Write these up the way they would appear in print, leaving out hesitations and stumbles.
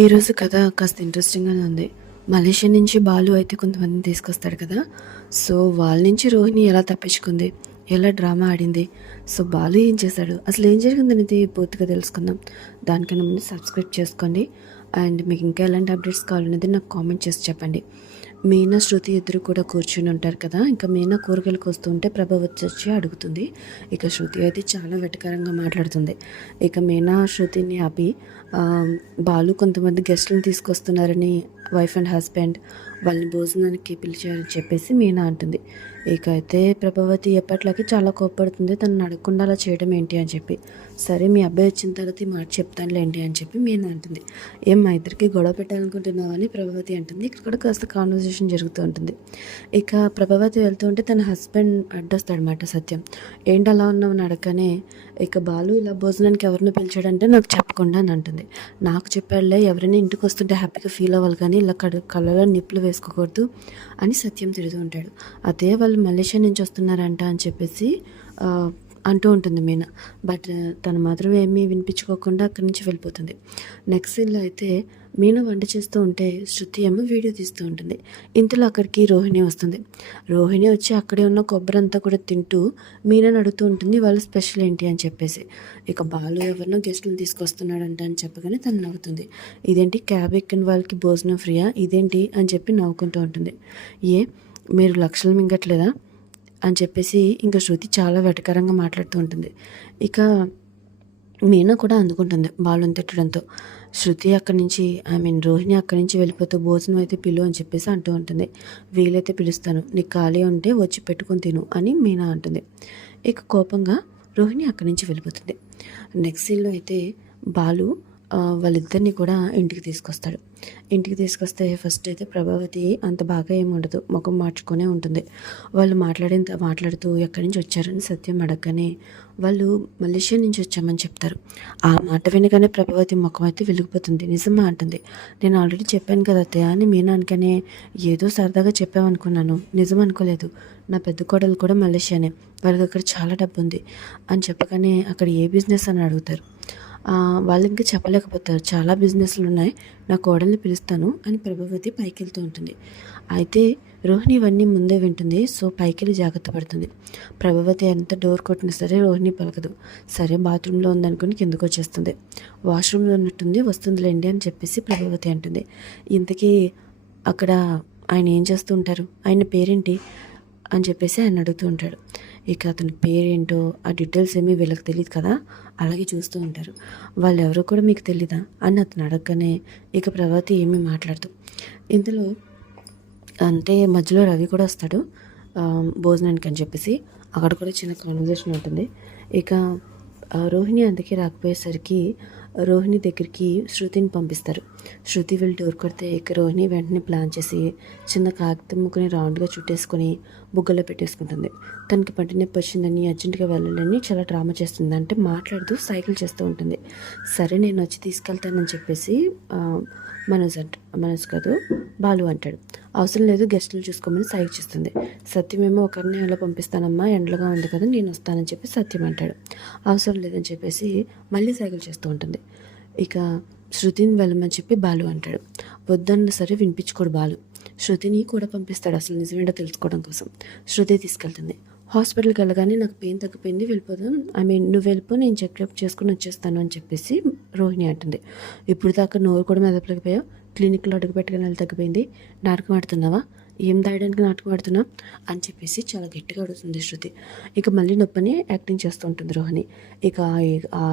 ఈరోజు కథ కాస్త ఇంట్రెస్టింగ్గానే ఉంది. మలేషియా నుంచి బాలు అయితే కొంతమందిని తీసుకొస్తాడు కదా! సో, వాళ్ళ నుంచి రోహిణి ఎలా తప్పించుకుంది? ఎలా డ్రామా ఆడింది? సో, బాలు ఏం చేశాడు? అసలు ఏం జరిగిందనేది పూర్తిగా తెలుసుకుందాం. దానికన్నా ముందు సబ్స్క్రైబ్ చేసుకోండి. అండ్ మీకు ఇంకా ఎలాంటి అప్డేట్స్ కావాలనేది నాకు కామెంట్ చేసి చెప్పండి. మీనా, శృతి ఇద్దరు కూడా కూర్చుని ఉంటారు కదా! ఇంకా మీనా కూరగాయలు కోస్తుంటే ప్రభ వచ్చి అడుగుతుంది. ఇక శృతి అయితే చాలా వెటకారంగా మాట్లాడుతుంది. ఇక మీనా శృతిని ఆపి బాలు కొంతమంది గెస్టులను తీసుకొస్తున్నారని వైఫ్ అండ్ హస్బెండ్ వాళ్ళని భోజనానికి పిలిచారని చెప్పేసి మీనా అంటుంది. ఇక అయితే ప్రభావతి ఎప్పట్లాగే చాలా కోప్పడుతుంది. తనని అడగకుండా అలా చేయడం ఏంటి అని చెప్పి. సరే మీ అబ్బాయి వచ్చిన తర్వాత ఈ మాట చెప్తానులేండి అని చెప్పి మీనా అంటుంది. ఏం మా ఇద్దరికి గొడవ పెట్టాలనుకుంటున్నావు అని ప్రభావతి అంటుంది. ఇక్కడ కూడా కాస్త కాన్వర్జేషన్ జరుగుతూ ఉంటుంది. ఇక ప్రభావతి వెళ్తూ ఉంటే తన హస్బెండ్ అడ్డొస్తాడనమాట సత్యం. ఏంటి అలా ఉన్నావు అని అడగనే ఇక బాలు ఇలా భోజనానికి ఎవరిని పిలిచాడంటే నాకు చెప్పకుండా అని అంటుంది. నాకు చెప్పాడులే, ఎవరైనా ఇంటికి వస్తుంటే హ్యాపీగా ఫీల్ అవ్వాలి కానీ ఇలా కళ్ళలో నిప్పులు వేసుకోకూడదు అని సత్యం తిడుతూ ఉంటాడు. అదే వాళ్ళు మలేషియా నుంచి వస్తున్నారంట అని చెప్పేసి అంటూ ఉంటుంది మీనా. బట్ తను మాత్రం ఏమీ వినిపించుకోకుండా అక్కడి నుంచి వెళ్ళిపోతుంది. నెక్స్ట్ సీన్లో అయితే మీనా వంట చేస్తూ ఉంటే శృతి ఏమో వీడియో తీస్తూ ఉంటుంది. ఇంతలో అక్కడికి రోహిణి వస్తుంది. రోహిణి వచ్చి అక్కడే ఉన్న కొబ్బరి అంతా కూడా తింటూ మీనాని అడుగుతూ ఉంటుంది వాళ్ళ స్పెషల్ ఏంటి అని చెప్పేసి. ఇక బాలు ఎవరినో గెస్టులు తీసుకొస్తున్నాడంట అని చెప్పగానే తను నవ్వుతుంది. ఇదేంటి క్యాబ్ ఎక్కిన వాళ్ళకి భోజనం ఫ్రీయా ఇదేంటి అని చెప్పి నవ్వుకుంటూ ఉంటుంది. ఏ మీరు లక్షలు మింగట్లేదా అని చెప్పేసి ఇంకా శృతి చాలా వెటకరంగా మాట్లాడుతూ ఉంటుంది. ఇక మీనా కూడా అందుకుంటుంది బాలుని తిట్టడంతో. శృతి అక్కడి నుంచి రోహిణి అక్కడి నుంచి వెళ్ళిపోతూ భోజనం అయితే పిలు అని చెప్పేసి అంటూ ఉంటుంది. వీలైతే పిలుస్తాను, నీకు ఖాళీ ఉంటే వచ్చి పెట్టుకొని తిను అని మీనా అంటుంది. ఇక కోపంగా రోహిణి అక్కడి నుంచి వెళ్ళిపోతుంది. నెక్స్ట్ సీన్లో అయితే బాలు వాళ్ళిద్దరిని కూడా ఇంటికి తీసుకొస్తాడు. ఇంటికి తీసుకొస్తే ఫస్ట్ అయితే ప్రభావతి అంత బాగా ఏమి ఉండదు, ముఖం మార్చుకొనే ఉంటుంది. వాళ్ళు మాట్లాడుతూ ఎక్కడి నుంచి వచ్చారని సత్యం అడగగానే వాళ్ళు మలేషియా నుంచి వచ్చామని చెప్తారు. ఆ మాట వినగానే ప్రభావతి ముఖం అయితే వెలిగిపోతుంది. నిజమా అంటుంది. నేను ఆల్రెడీ చెప్పాను కదా అత్తయ్య అని మీనానికనే ఏదో సరదాగా చెప్పామనుకున్నాను, నిజం అనుకోలేదు. నా పెద్ద కోడలు కూడా మలేషియానే, వాళ్ళకి అక్కడ చాలా డబ్బు ఉంది అని చెప్పగానే అక్కడ ఏ బిజినెస్ అని అడుగుతారు. వాళ్ళు ఇంకా చెప్పలేకపోతారు. చాలా బిజినెస్లు ఉన్నాయి, నా కోడల్ని పిలుస్తాను అని ప్రభావతి పైకి వెళ్తూ ఉంటుంది. అయితే రోహిణి ఇవన్నీ ముందే వింటుంది. సో పైకి వెళ్ళి జాగ్రత్త పడుతుంది. ప్రభావతి ఎంత డోర్ కొట్టినా సరే రోహిణి పలకదు. సరే బాత్రూంలో ఉందనుకుని కిందకు వచ్చేస్తుంది. వాష్రూమ్లో ఉన్నట్టుంది, వస్తుందిలేండి అని చెప్పేసి ప్రభావతి అంటుంది. ఇంతకీ అక్కడ ఆయన ఏం చేస్తూ ఉంటారు, ఆయన పేరేంటి అని చెప్పేసి ఆయన అడుగుతూ ఉంటాడు. ఇక అతని పేరేంటో ఆ డీటెయిల్స్ ఏమీ వీళ్ళకి తెలియదు కదా, అలాగే చూస్తూ ఉంటారు. వాళ్ళు ఎవరో కూడా మీకు తెలీదా అని అతను అడగగానే ఇక ప్రభావతి ఏమీ మాట్లాడదు. ఇందులో అంటే మధ్యలో రవి కూడా వస్తాడు భోజనానికి అని చెప్పేసి. అక్కడ కూడా చిన్న కాన్వర్జేషన్ ఉంటుంది. ఇక రోహిణి అందుకే రాకపోయేసరికి రోహిణి దగ్గరికి శృతిని పంపిస్తారు. శృతి వెళ్ళి డోర్ కొడితే ఇక రోహిణి వెంటనే ప్లాన్ చేసి చిన్న కాగితం ముక్కని రౌండ్గా చుట్టేసుకొని బుగ్గలో పెట్టేసుకుంటుంది. తనకి పంటి నొప్పి వచ్చిందని అర్జెంటుగా వెళ్ళాలని చాలా డ్రామా చేస్తుంది. అంటే మాట్లాడుతూ సైకిల్ చేస్తూ ఉంటుంది. సరే నేను వచ్చి తీసుకెళ్తానని చెప్పేసి మనోజ్ కాదు బాలు అంటాడు. అవసరం లేదు, గెస్టులు చూసుకోమని సైక్ చేస్తుంది. సత్యమేమో ఒకరిని ఎలా పంపిస్తానమ్మా, ఎండలుగా ఉంది కదా నేను వస్తానని చెప్పి సత్యం అంటాడు. అవసరం లేదని చెప్పేసి మళ్ళీ సైకిల్ చేస్తూ ఉంటుంది. ఇక శృతిని వెళ్ళమని చెప్పి బాలు అంటాడు. వద్దన్న సరే వినిపించుకోడు బాలు. శృతిని కూడా పంపిస్తాడు అసలు నిజమేంటో తెలుసుకోవడం కోసం. శృతి తీసుకెళ్తుంది. హాస్పిటల్కి వెళ్ళగానే నాకు పెయిన్ తగ్గిపోయింది, వెళ్ళిపోదాం, నువ్వు వెళ్ళిపో, నేను చెకప్ చేసుకుని వచ్చేస్తాను అని చెప్పేసి రోహిణి అంటుంది. ఇప్పుడు దాకా నోరు కూడా మెదపలేకపోయావు, క్లినిక్లో అడుగు పెట్టగానే వెళ్ళి తగ్గిపోయింది, నాటకం ఆడుతున్నావా, ఏం దాయడానికి నాటకం ఆడుతున్నా అని చెప్పేసి చాలా గట్టిగా అడుగుతుంది శృతి. ఇక మళ్ళీ నొప్పని యాక్టింగ్ చేస్తూ ఉంటుంది రోహిణి. ఇక ఆ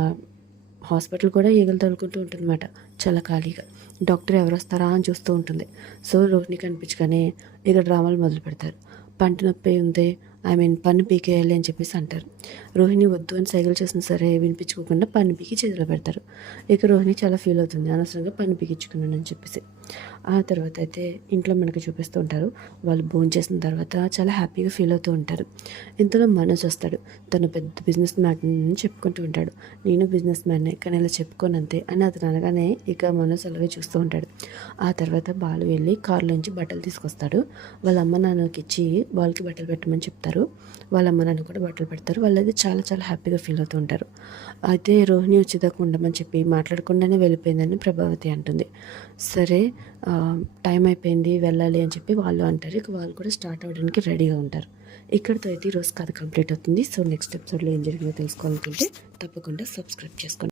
హాస్పిటల్ కూడా ఈగలు తగులుకుంటూ ఉంటుందన్నమాట చాలా ఖాళీగా. డాక్టర్ ఎవరు వస్తారా అని చూస్తూ ఉంటుంది. సో రోహిణి కనిపించగానే ఇక డ్రామాలు మొదలు పెడతారు. పంట నొప్పి ఉంది, పన్ను పీకేయాలి అని చెప్పేసి అంటారు. రోహిణి వద్దు అని సైకిల్ చేసినా సరే వినిపించుకోకుండా పన్ను పీకి చేతిలో పెడతారు. ఇక రోహిణి చాలా ఫీల్ అవుతుంది, అనవసరంగా పన్ను పీకించుకున్నాను అని చెప్పేసి. ఆ తర్వాత అయితే ఇంట్లో మనకి చూపిస్తూ ఉంటారు. వాళ్ళు భోజనం చేసిన తర్వాత చాలా హ్యాపీగా ఫీల్ అవుతూ ఉంటారు. ఇంతలో మనోజ్ వస్తాడు. తను పెద్ద బిజినెస్ మ్యాన్ అని చెప్పుకుంటూ ఉంటాడు. నేను బిజినెస్ మ్యాన్నే కానీ ఇలా చెప్పుకోనంతే అని అతను అనగానే ఇక మనోజ్ అలాగే చూస్తూ ఉంటాడు. ఆ తర్వాత బాలు వెళ్ళి కారులోంచి బట్టలు తీసుకొస్తాడు. వాళ్ళ అమ్మ నాన్నకి ఇచ్చి వాళ్ళకి బట్టలు పెట్టమని చెప్తారు. వాళ్ళ అమ్మ నాన్న కూడా బట్టలు పెడతారు. వాళ్ళది చాలా చాలా హ్యాపీగా ఫీల్ అవుతూ ఉంటారు. అయితే రోహిణి వచ్చేదాకా ఉండమని చెప్పి మాట్లాడకుండానే వెళ్ళిపోయిందని ప్రభావతి అంటుంది. సరే టైం అయిపోయింది వెళ్ళాలి అని చెప్పి వాళ్ళు అంటారు. ఇక వాళ్ళు కూడా స్టార్ట్ అవ్వడానికి రెడీగా ఉంటారు. ఇక్కడితో అయితే ఈరోజు కథ కంప్లీట్ అవుతుంది. సో నెక్స్ట్ ఎపిసోడ్లో ఏం జరిగిందో తెలుసుకోవాలనుకుంటే తప్పకుండా సబ్స్క్రైబ్ చేసుకోండి.